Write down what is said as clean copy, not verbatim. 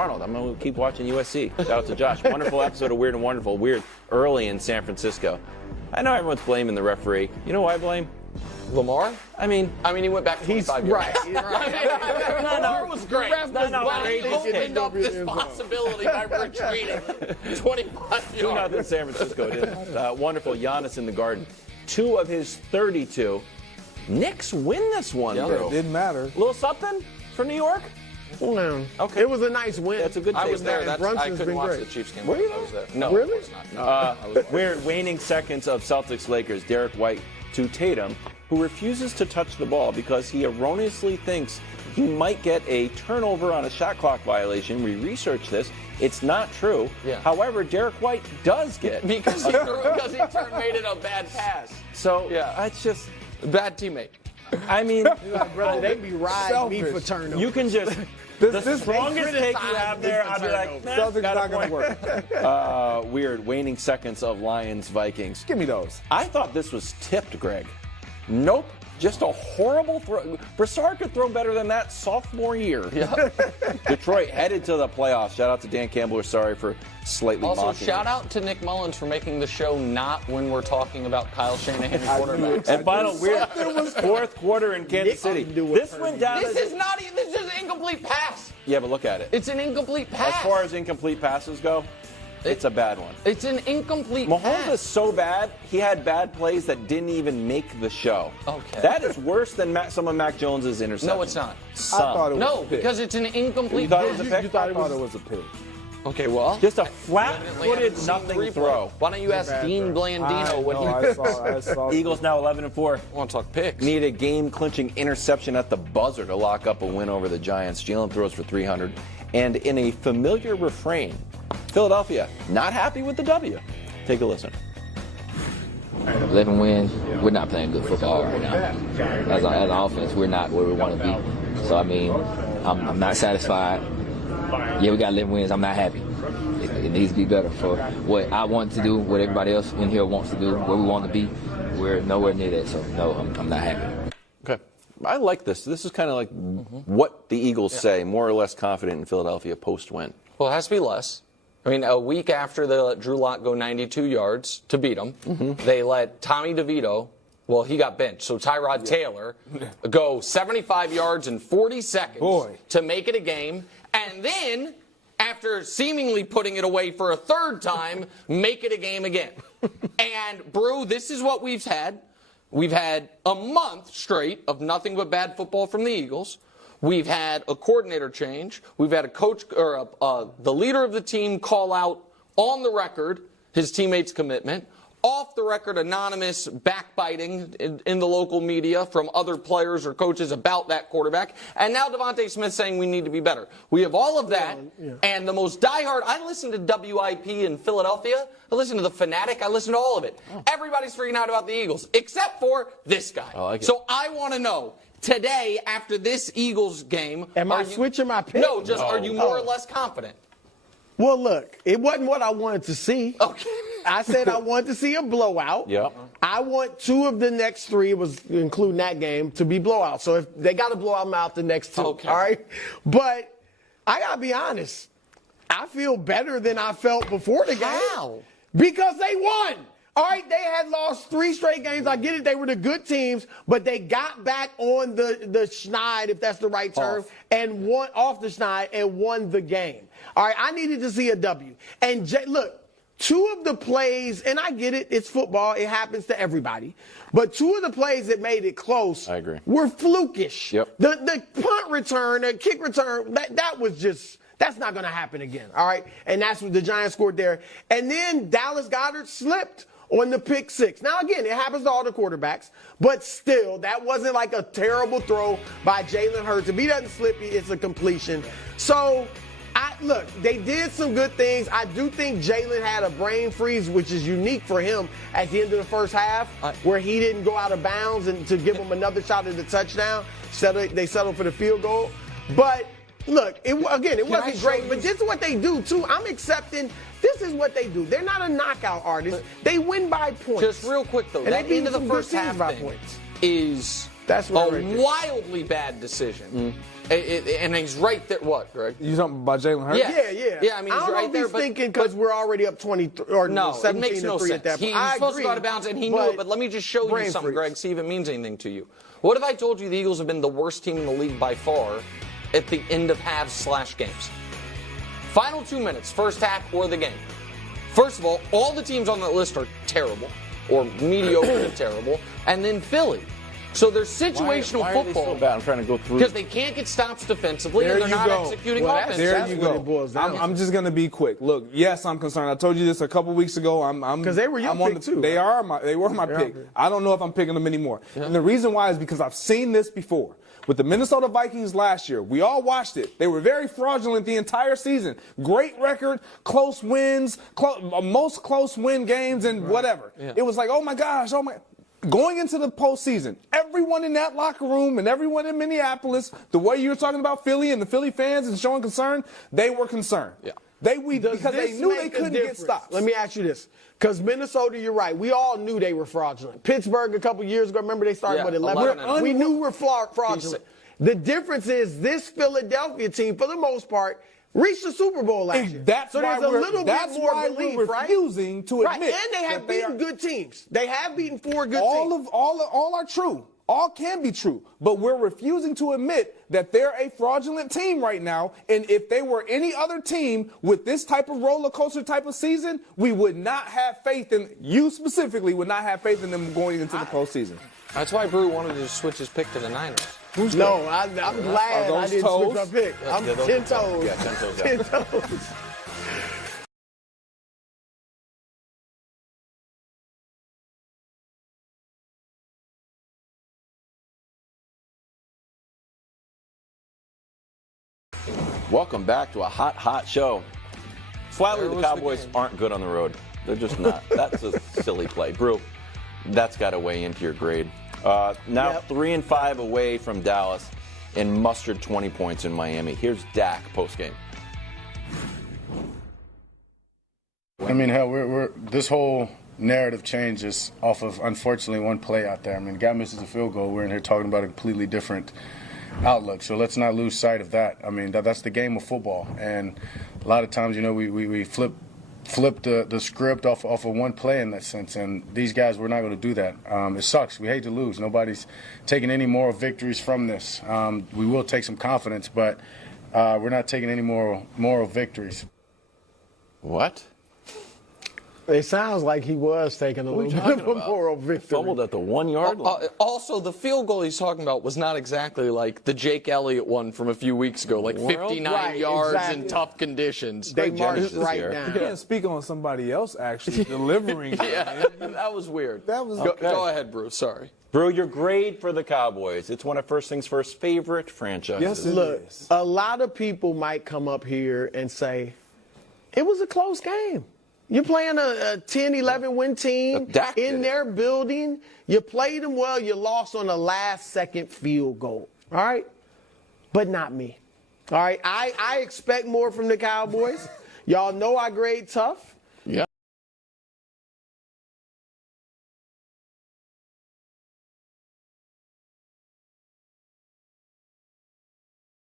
Arnold. I'm going to keep watching USC. Shout out to Josh. Wonderful episode of Weird and Wonderful. Weird early in San Francisco. I know everyone's blaming the referee. You know who I blame? Lamar? I mean, he went back 25 years. Right. Lamar was great. He opened up this possibility by retreating 25 yards. 2-0 San Francisco. It is. Wonderful. Giannis in the Garden. 2 of his 32. Knicks win this one, bro. It didn't matter. A little something for New York? Well, okay. It was a nice win. That's a good take. I was there. I Brunson's couldn't been watch great. the Chiefs game. Were you I was there. No. I Really? was not. No. I was Weird waning seconds of Celtics-Lakers. Derek White to Tatum, who refuses to touch the ball because he erroneously thinks he might get a turnover on a shot clock violation. We researched this. It's not true. Yeah. However, Derek White does get because he made it a bad pass. So yeah, it's just bad teammate. I mean, Brother, they be riding me for turnovers. you can just the strongest take you have there. I'll be like, nah, Celtics not going to work. Weird waning seconds of Lions Vikings. Give me those. I thought this was tipped, Greg. Nope. Just a horrible throw. Brassard could throw better than that sophomore year. Yeah. Detroit headed to the playoffs. Shout out to Dan Campbell. We're sorry for slightly Also, mocking shout him. out to Nick Mullins for making the show not when we're talking about Kyle Shanahan and quarterbacks. And final weird fourth quarter in Kansas City. This went down. This is an incomplete pass. Yeah, but look at it. It's an incomplete pass. As far as incomplete passes go, it's a bad one. It's an incomplete Mahomes pass. is so bad, he had bad plays that didn't even make the show. Okay. That is worse than some of Mac Jones's interceptions. No, it's not. Some. I thought it was No, a pick. because it's an incomplete You thought it pass. was a pick? You thought it was a pick. Okay, well. Just a Evidently haven't flat-footed seen nothing replay. throw. Why don't you ask Dean Blandino what he I saw. Eagles now 11-4. want to talk picks? Need a game-clinching interception at the buzzer to lock up a win over the Giants. Jalen throws for 300. And in a familiar refrain, Philadelphia not happy with the W. Take a listen. 11 wins, we're not playing good football right now. As an offense, we're not where we want to be. So, I mean, I'm not satisfied. Yeah, we got 11 wins. I'm not happy. It needs to be better for what I want to do, what everybody else in here wants to do, where we want to be. We're nowhere near that, so no, I'm not happy. Okay. I like this. This is kind of like what the Eagles say, more or less confident in Philadelphia post-win. Well, it has to be less. I mean, a week after they let Drew Lock go 92 yards to beat them, they let Tommy DeVito, well, he got benched, so Tyrod Taylor, go 75 yards in 40 seconds to make it a game, and then, after seemingly putting it away for a third time, make it a game again. And, Brew, this is what we've had. We've had a month straight of nothing but bad football from the Eagles. We've had a coordinator change. We've had a coach or the leader of the team call out on the record his teammates' commitment. Off the record, anonymous backbiting in the local media from other players or coaches about that quarterback. And now Devontae Smith saying we need to be better. We have all of that. And the most diehard, I listen to WIP in Philadelphia. I listen to The Fanatic. I listen to all of it. Everybody's freaking out about the Eagles, except for this guy. I like it. So I want to know, today, after this Eagles game, Am I switching my pick? No, just are you more or less confident? Well, look, it wasn't what I wanted to see. Okay. I said I wanted to see a blowout. Yep. I want 2 of the next 3, was including that game, to be blowouts. So if they got to blow them out the next 2. Okay. All right? But I got to be honest. I feel better than I felt before the game. How? Because they won. All right, they had lost 3 straight games. I get it. They were the good teams, but they got back on the schneid, if that's the right term, and won off the schneid and won the game. All right, I needed to see a W. And look, 2 of the plays, and I get it, it's football, it happens to everybody. But 2 of the plays that made it close I agree. were flukish. Yep. The punt return, the kick return, that was just, that's not going to happen again. All right, and that's what the Giants scored there. And then Dallas Goedert slipped on the pick 6. Now, again, it happens to all the quarterbacks, but still, that wasn't like a terrible throw by Jalen Hurts. If he doesn't slip, it's a completion. So, look, they did some good things. I do think Jalen had a brain freeze, which is unique for him at the end of the first half, where he didn't go out of bounds and to give him another shot at the touchdown. They settled for the field goal. But, look, it wasn't great, but this is what they do, too. I'm accepting this is what they do. They're not a knockout artist. They win by points. Just real quick, though, And that they beat end of the some good first teams half by thing points. is That's A right there. wildly bad decision. And he's right there. What, Greg? You talking about Jalen Hurts? Yeah. Yeah, I mean, I he's don't right know if there. he's thinking because we're already up 23 or No, it 17 makes no to 3 sense. at that point. He's I supposed agree, to go out of bounds, and he knew it. But let me just show you brain something, freeze. Greg, see if it means anything to you. What if I told you the Eagles have been the worst team in the league by far at the end of halves/games? Final 2 minutes, first half or the game. First of all the teams on that list are terrible or mediocre to terrible, and then Philly. So there's situational why are they football. so bad? I'm trying to go through. Because they can't get stops defensively, There and they're you not go. executing Well, offense. There That's you what go. it boils down I'm to. just going to be quick. Look, yes, I'm concerned. I told you this a couple weeks ago. Because they were your pick too, They right? they were my pick. pick. I don't know if I'm picking them anymore. And the reason why is because I've seen this before. With the Minnesota Vikings last year, we all watched it. They were very fraudulent the entire season. Great record, close wins, most close win games, and whatever. It was like, oh my gosh, oh my. Going into the postseason, everyone in that locker room and everyone in Minneapolis, the way you were talking about Philly and the Philly fans and showing concern, they were concerned. Yeah. Because they knew they couldn't get stops. Let me ask you this. Because Minnesota, you're right. We all knew they were fraudulent. Pittsburgh a couple years ago, remember they started with 11? 11. We knew we're fraudulent. The difference is this Philadelphia team, for the most part, reached the Super Bowl last year. That's so why there's a little bit more why belief, we're right? refusing to Right, admit and they have that they beaten are- good teams. They have beaten 4 good teams. all are true. All can be true, but we're refusing to admit that they're a fraudulent team right now. And if they were any other team with this type of roller coaster type of season, we would not have faith in you specifically. Would not have faith in them going into the postseason. That's why Brew wanted to switch his pick to the Niners. No, I'm glad I those didn't toes? switch my pick. I'm 10 toes. Yeah, 10 toes. 10 toes. Welcome back to a hot show. Flatly, Where the was the Cowboys game? aren't good on the road. They're just not. That's a silly play. Brew, that's got to weigh into your grade. Now Yep. 3-5 away from Dallas and mustered 20 points in Miami. Here's Dak postgame. I mean, hell, we're this whole narrative changes off of, unfortunately, one play out there. I mean, the guy misses a field goal. We're in here talking about a completely different outlook. So let's not lose sight of that. I mean, that's the game of football. And a lot of times, you know, we flip the script off of one play in that sense. And these guys, we're not going to do that. It sucks. We hate to lose. Nobody's taking any moral victories from this. We will take some confidence, but we're not taking any moral victories. What? It sounds like he was taking a little bit of a moral victory. Fumbled at the 1 yard line. Also, the field goal he's talking about was not exactly like the Jake Elliott one from a few weeks ago, like 59 Right, yards exactly. in tough conditions. They Greg marched Jennings is right here. You down. can't speak on somebody else actually delivering. Yeah, that was weird. That was Go ahead, Bruce. Sorry. Brew, your grade for the Cowboys. It's one of First Things First favorite franchises. Yes, it Look, is. a lot of people might come up here and say, it was a close game. You're playing a 10, 11 win team Dak did in it. their building. You played them well. You lost on a last-second field goal. All right? But not me. All right? I expect more from the Cowboys. Y'all know I grade tough.